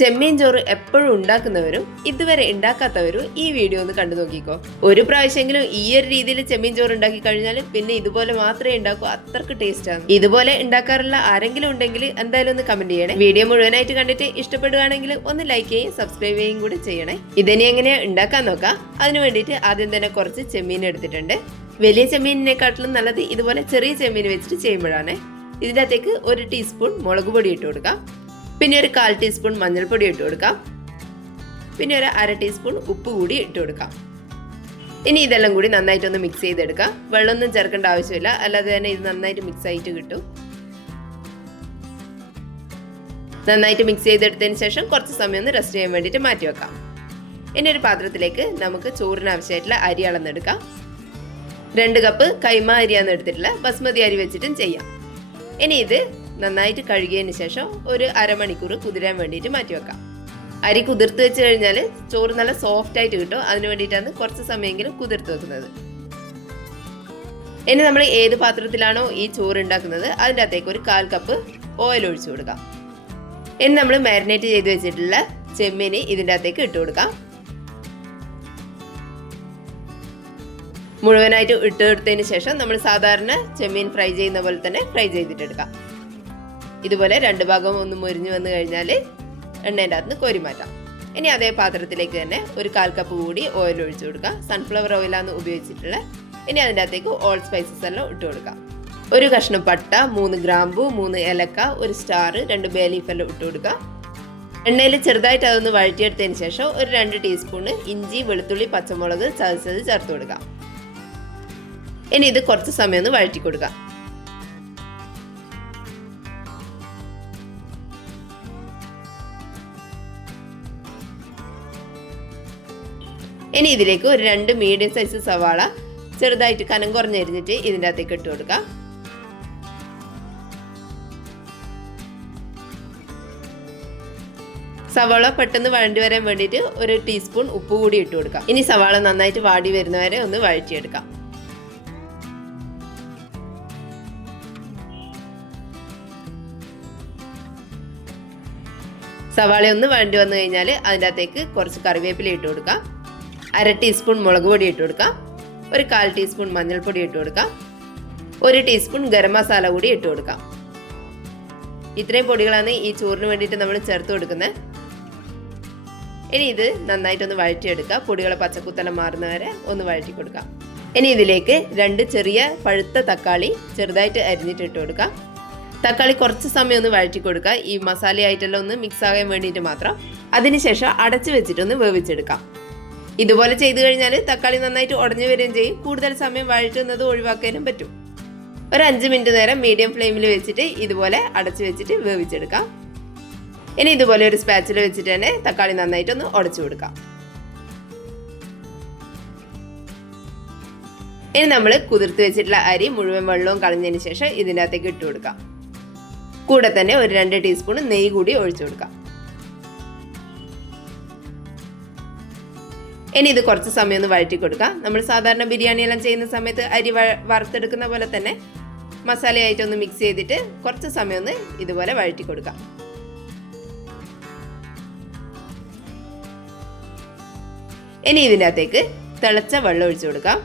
ചെമ്മീൻ ചോറ് എപ്പോഴും ഉണ്ടാക്കുന്നവരും ഇതുവരെ ഉണ്ടാക്കാത്തവരും ഈ വീഡിയോ ഒന്ന് കണ്ടു നോക്കിക്കോ. ഒരു പ്രാവശ്യമെങ്കിലും ഈ ഒരു രീതിയിൽ ചെമ്മീൻ ചോറ് ഉണ്ടാക്കി കഴിഞ്ഞാൽ പിന്നെ ഇതുപോലെ മാത്രമേ ഉണ്ടാക്കൂ. അത്രക്ക് ടേസ്റ്റ് ആണ്. ഇതുപോലെ ഉണ്ടാക്കാറുള്ള ആരെങ്കിലും ഉണ്ടെങ്കിൽ എന്തായാലും ഒന്ന് കമന്റ് ചെയ്യണേ. വീഡിയോ മുഴുവനായിട്ട് കണ്ടിട്ട് ഇഷ്ടപ്പെടുകയാണെങ്കിൽ ഒന്ന് ലൈക്ക് ചെയ്യും സബ്സ്ക്രൈബ് ചെയ്യും കൂടി ചെയ്യണേ. ഇതിനെ എങ്ങനെയാ ഉണ്ടാക്കാൻ നോക്കാം. അതിനു വേണ്ടിയിട്ട് ആദ്യം തന്നെ കുറച്ച് ചെമ്മീൻ എടുത്തിട്ടുണ്ട്. വലിയ ചെമ്മീനിനെക്കാട്ടിലും നല്ലത് ഇതുപോലെ ചെറിയ ചെമ്മീൻ വെച്ചിട്ട് ചെയ്യുമ്പോഴാണ്. ഇതിൻ്റെ അകത്തേക്ക് 1 ടീസ്പൂൺ മുളക് പൊടി ഇട്ട് കൊടുക്കാം. പിന്നെ ഒരു 1/4 ടീസ്പൂൺ മഞ്ഞൾപ്പൊടി ഇട്ട് കൊടുക്കാം. പിന്നെ ഒരു 1/2 ടീസ്പൂൺ ഉപ്പ് കൂടി ഇട്ട് കൊടുക്കാം. ഇനി ഇതെല്ലാം കൂടി നന്നായിട്ടൊന്ന് മിക്സ് ചെയ്തെടുക്കാം. വെള്ളമൊന്നും ചേർക്കേണ്ട ആവശ്യമില്ല, അല്ലാതെ തന്നെ ഇത് നന്നായിട്ട് മിക്സ് ആയിട്ട് കിട്ടും. നന്നായിട്ട് മിക്സ് ചെയ്തെടുത്തതിന് ശേഷം കുറച്ച് സമയം ഒന്ന് റെസ്റ്റ് ചെയ്യാൻ വേണ്ടിയിട്ട് മാറ്റി വെക്കാം. ഇനി ഒരു പാത്രത്തിലേക്ക് നമുക്ക് ചോറിന് ആവശ്യമായിട്ടുള്ള അരി അളന്നെടുക്കാം. 2 കപ്പ് കൈമ അരിയാണ് എടുത്തിട്ടുള്ള. ബസ്മതി അരി വെച്ചിട്ടും ചെയ്യാം. ഇനി ഇത് നന്നായിട്ട് കഴുകിയതിന് ശേഷം ഒരു അരമണിക്കൂർ കുതിരാൻ വേണ്ടിയിട്ട് മാറ്റി വെക്കാം. അരി കുതിർത്ത് വെച്ച് കഴിഞ്ഞാൽ ചോറ് നല്ല സോഫ്റ്റ് ആയിട്ട് കിട്ടും. അതിന് വേണ്ടിയിട്ടാണ് കുറച്ച് സമയമെങ്കിലും കുതിർത്ത് വെക്കുന്നത്. ഇനി നമ്മൾ ഏത് പാത്രത്തിലാണോ ഈ ചോറ് ഉണ്ടാക്കുന്നത് അതിൻ്റെ അകത്തേക്ക് ഒരു 1/4 കപ്പ് ഓയിൽ ഒഴിച്ചു കൊടുക്കാം. ഇനി നമ്മൾ മാരിനേറ്റ് ചെയ്ത് വെച്ചിട്ടുള്ള ചെമ്മീൻ ഇതിൻ്റെ അകത്തേക്ക് ഇട്ട് കൊടുക്കാം. മുഴുവനായിട്ട് ഇട്ട് എടുത്തതിന് ശേഷം നമ്മൾ സാധാരണ ചെമ്മീൻ ഫ്രൈ ചെയ്യുന്ന പോലെ തന്നെ ഫ്രൈ ചെയ്തിട്ടെടുക്കാം. ഇതുപോലെ 2 ഭാഗവും ഒന്ന് മുരിഞ്ഞു വന്നു കഴിഞ്ഞാൽ എണ്ണേൻ്റെ അകത്ത് കോരി മാറ്റാം. ഇനി അതേ പാത്രത്തിലേക്ക് തന്നെ ഒരു 1/4 കപ്പ് കൂടി ഓയിൽ ഒഴിച്ചു കൊടുക്കാം. സൺഫ്ലവർ ഓയിലാണ് ഉപയോഗിച്ചിട്ടുള്ളത്. ഇനി അതിൻ്റെ അകത്തേക്ക് ഓൾ സ്പൈസസ് എല്ലാം ഇട്ട് കൊടുക്കാം. ഒരു കഷ്ണം പട്ട, 3 ഗ്രാമ്പു, 3 ഏലക്ക, ഒരു സ്റ്റാർ, 2 ബേ ലീഫ് എല്ലാം ഇട്ട് കൊടുക്കാം. എണ്ണയിൽ ചെറുതായിട്ട് അതൊന്ന് വഴറ്റിയെടുത്തതിന് ശേഷം ഒരു 2 ടീസ്പൂണ് ഇഞ്ചി, വെളുത്തുള്ളി, പച്ചമുളക് ചതച്ചത് ചേർത്ത് കൊടുക്കാം. ഇനി ഇത് കുറച്ച് സമയം ഒന്ന് വഴറ്റി കൊടുക്കാം. ഇനി ഇതിലേക്ക് ഒരു 2 മീഡിയം സൈസ് സവാള ചെറുതായിട്ട് കനം കുറഞ്ഞരിഞ്ഞിട്ട് ഇതിൻ്റെ അകത്തേക്ക് ഇട്ട് കൊടുക്കാം. സവാള പെട്ടെന്ന് വഴണ്ടി വരാൻ വേണ്ടിയിട്ട് ഒരു ടീസ്പൂൺ ഉപ്പ് കൂടി ഇട്ട് കൊടുക്കാം. ഇനി സവാള നന്നായിട്ട് വാടി വരുന്നവരെ ഒന്ന് വഴറ്റിയെടുക്കാം. സവാള ഒന്ന് വഴണ്ടി വന്നു കഴിഞ്ഞാൽ അതിൻ്റെ അകത്തേക്ക് കുറച്ച് കറിവേപ്പില ഇട്ട് കൊടുക്കാം. 1/2 ടീസ്പൂൺ മുളക് പൊടി ഇട്ട് കൊടുക്കാം. ഒരു 1/4 ടീസ്പൂൺ മഞ്ഞൾപ്പൊടി ഇട്ട് കൊടുക്കാം. 1 ടീസ്പൂൺ ഗരം മസാല കൂടി ഇട്ട് കൊടുക്കാം. ഇത്രയും പൊടികളാണ് ഈ ചോറിന് വേണ്ടിയിട്ട് നമ്മൾ ചേർത്ത് കൊടുക്കുന്നത്. ഇനി ഇത് നന്നായിട്ടൊന്ന് വഴറ്റിയെടുക്കുക. പൊടികളെ പച്ചക്കുത്തല മാറുന്നവരെ ഒന്ന് വഴറ്റി കൊടുക്കാം. ഇനി ഇതിലേക്ക് 2 ചെറിയ പഴുത്ത തക്കാളി ചെറുതായിട്ട് അരിഞ്ഞിട്ട് ഇട്ട് കൊടുക്കാം. തക്കാളി കുറച്ച് സമയം ഒന്ന് വഴറ്റി കൊടുക്കുക. ഈ മസാലയായിട്ടെല്ലാം ഒന്ന് മിക്സ് ആകാൻ വേണ്ടിയിട്ട് മാത്രം. അതിനുശേഷം അടച്ചു വെച്ചിട്ടൊന്ന് വേവിച്ചെടുക്കാം. ഇതുപോലെ ചെയ്തു കഴിഞ്ഞാൽ തക്കാളി നന്നായിട്ട് ഉടഞ്ഞു വരികയും ചെയ്യും. കൂടുതൽ സമയം വഴറ്റുന്നത് ഒഴിവാക്കാനും പറ്റും. ഒരു 5 മിനിറ്റ് നേരം മീഡിയം ഫ്ലെയിമിൽ വെച്ചിട്ട് ഇതുപോലെ അടച്ചു വെച്ചിട്ട് വേവിച്ചെടുക്കാം. ഇനി ഇതുപോലെ ഒരു സ്പാച്ചിൽ വെച്ചിട്ട് തന്നെ തക്കാളി നന്നായിട്ടൊന്ന് ഉടച്ചു കൊടുക്കാം. ഇനി നമ്മൾ കുതിർത്ത് വെച്ചിട്ടുള്ള അരി മുഴുവൻ വെള്ളവും കളഞ്ഞതിന് ശേഷം ഇതിൻ്റെ അകത്തേക്ക് ഇട്ട് കൊടുക്കാം. കൂടെ തന്നെ ഒരു 2 ടീസ്പൂൺ നെയ്യ് കൂടി ഒഴിച്ചു കൊടുക്കാം. ഇനി ഇത് കുറച്ച് സമയം ഒന്ന് വഴറ്റി കൊടുക്കാം. നമ്മൾ സാധാരണ ബിരിയാണി എല്ലാം ചെയ്യുന്ന സമയത്ത് അരി വറുത്തെടുക്കുന്ന പോലെ തന്നെ മസാലയായിട്ടൊന്ന് മിക്സ് ചെയ്തിട്ട് കുറച്ച് സമയം ഒന്ന് ഇതുപോലെ വഴറ്റി കൊടുക്കാം. ഇനി ഇതിൻ്റെ അകത്തേക്ക് തിളച്ച വെള്ളം ഒഴിച്ചു കൊടുക്കാം.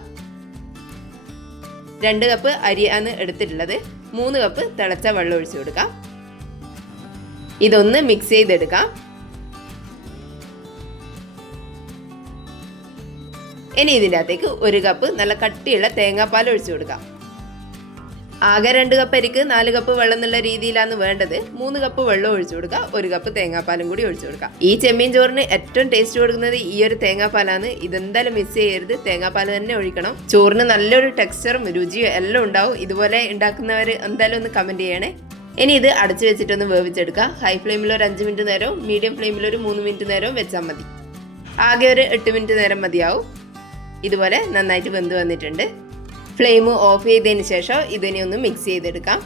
2 കപ്പ് അരിയാണ് എടുത്തിട്ടുള്ളത്. 3 കപ്പ് തിളച്ച വെള്ളം ഒഴിച്ചു കൊടുക്കാം. ഇതൊന്ന് മിക്സ് ചെയ്തെടുക്കാം. ഇനി ഇതിൻ്റെ അകത്തേക്ക് 1 കപ്പ് നല്ല കട്ടിയുള്ള തേങ്ങാപ്പാൽ ഒഴിച്ചു കൊടുക്കാം. ആകെ 2 കപ്പ് അരിക്ക് 4 കപ്പ് വെള്ളം എന്നുള്ള രീതിയിലാണ് വേണ്ടത്. 3 കപ്പ് വെള്ളം ഒഴിച്ചു കൊടുക്കുക. 1 കപ്പ് തേങ്ങാപ്പാലും കൂടി ഒഴിച്ചു കൊടുക്കാം. ഈ ചെമ്മീൻ ചോറിന് ഏറ്റവും ടേസ്റ്റ് കൊടുക്കുന്നത് ഈ ഒരു തേങ്ങാപ്പാലാണ്. ഇതെന്തായാലും മിസ് ചെയ്യരുത്. തേങ്ങാപ്പാൽ തന്നെ ഒഴിക്കണം. ചോറിന് നല്ലൊരു ടെക്സ്ചറും രുചിയും എല്ലാം ഉണ്ടാവും. ഇതുപോലെ ഉണ്ടാക്കുന്നവർ എന്തായാലും ഒന്ന് കമന്റ് ചെയ്യണേ. ഇനി ഇത് അടച്ചു വെച്ചിട്ടൊന്ന് വേവിച്ചെടുക്കുക. ഹൈ ഫ്ലെയിമിൽ ഒരു 5 മിനിറ്റ് നേരവും മീഡിയം ഫ്ലെയിമിൽ ഒരു 3 മിനിറ്റ് നേരവും വെച്ചാൽ മതി. ആകെ ഒരു 8 മിനിറ്റ് നേരം മതിയാവും. ഇതുപോലെ നന്നായിട്ട് വെന്ത് വന്നിട്ടുണ്ട്. ഫ്ലെയിം ഓഫ് ചെയ്തതിന് ശേഷം ഇതിനെ ഒന്ന് മിക്സ് ചെയ്തെടുക്കാം.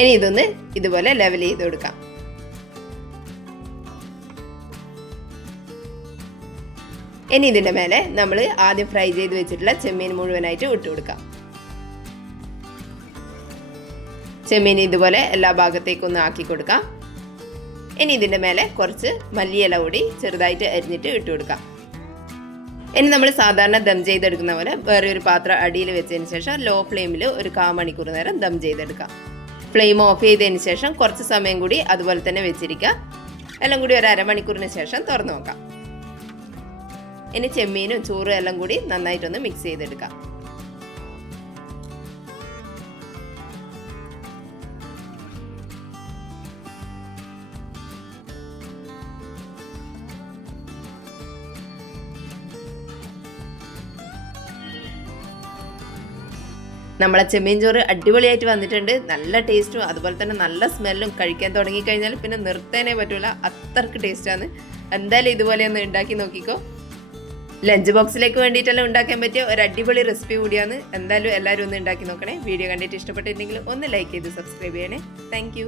ഇനി ഇതൊന്ന് ഇതുപോലെ ലെവൽ ചെയ്ത് കൊടുക്കാം. ഇനി ഇതിൻ്റെ മേലെ നമ്മൾ ആദ്യം ഫ്രൈ ചെയ്ത് വെച്ചിട്ടുള്ള ചെമ്മീൻ മുഴുവനായിട്ട് ഇട്ട് കൊടുക്കാം. ചെമ്മീൻ ഇതുപോലെ എല്ലാ ഭാഗത്തേക്കും ഒന്ന് ആക്കി കൊടുക്കാം. ഇനി ഇതിൻ്റെ മേലെ കുറച്ച് മല്ലിയില കൂടി ചെറുതായിട്ട് അരിഞ്ഞിട്ട് ഇട്ട് കൊടുക്കാം. ഇനി നമ്മൾ സാധാരണ ദം ചെയ്തെടുക്കുന്ന പോലെ വേറെ ഒരു പാത്രം അടിയിൽ വെച്ചതിന് ശേഷം ലോ ഫ്ലെയിമിൽ ഒരു 1/4 മണിക്കൂർ നേരം ദം ചെയ്തെടുക്കാം. ഫ്ലെയിം ഓഫ് ചെയ്തതിന് ശേഷം കുറച്ച് സമയം കൂടി അതുപോലെ തന്നെ വെച്ചിരിക്കുക. എല്ലാം കൂടി ഒരു അരമണിക്കൂറിന് ശേഷം തുറന്നു നോക്കാം. ഇനി ചെമ്മീനും ചോറും എല്ലാം കൂടി നന്നായിട്ടൊന്ന് മിക്സ് ചെയ്തെടുക്കാം. നമ്മളെ ചെമ്മീൻ ചോറ് അടിപൊളിയായിട്ട് വന്നിട്ടുണ്ട്. നല്ല ടേസ്റ്റും അതുപോലെ തന്നെ നല്ല സ്മെല്ലും. കഴിക്കാൻ തുടങ്ങിക്കഴിഞ്ഞാൽ പിന്നെ നിർത്താനേ പറ്റൂല, അത്രക്ക് ടേസ്റ്റാണ്. എന്തായാലും ഇതുപോലെ ഒന്ന് ഉണ്ടാക്കി നോക്കിക്കോ. ലഞ്ച് ബോക്സിലേക്ക് വേണ്ടിയിട്ടെല്ലാം ഉണ്ടാക്കാൻ പറ്റിയ ഒരു അടിപൊളി റെസിപ്പി കൂടിയാണ്. എന്തായാലും എല്ലാവരും ഒന്ന് ഉണ്ടാക്കി നോക്കണേ. വീഡിയോ കണ്ടിട്ട് ഇഷ്ടപ്പെട്ടിട്ടുണ്ടെങ്കിൽ ഒന്ന് ലൈക്ക് ചെയ്ത് സബ്സ്ക്രൈബ് ചെയ്യണേ. താങ്ക്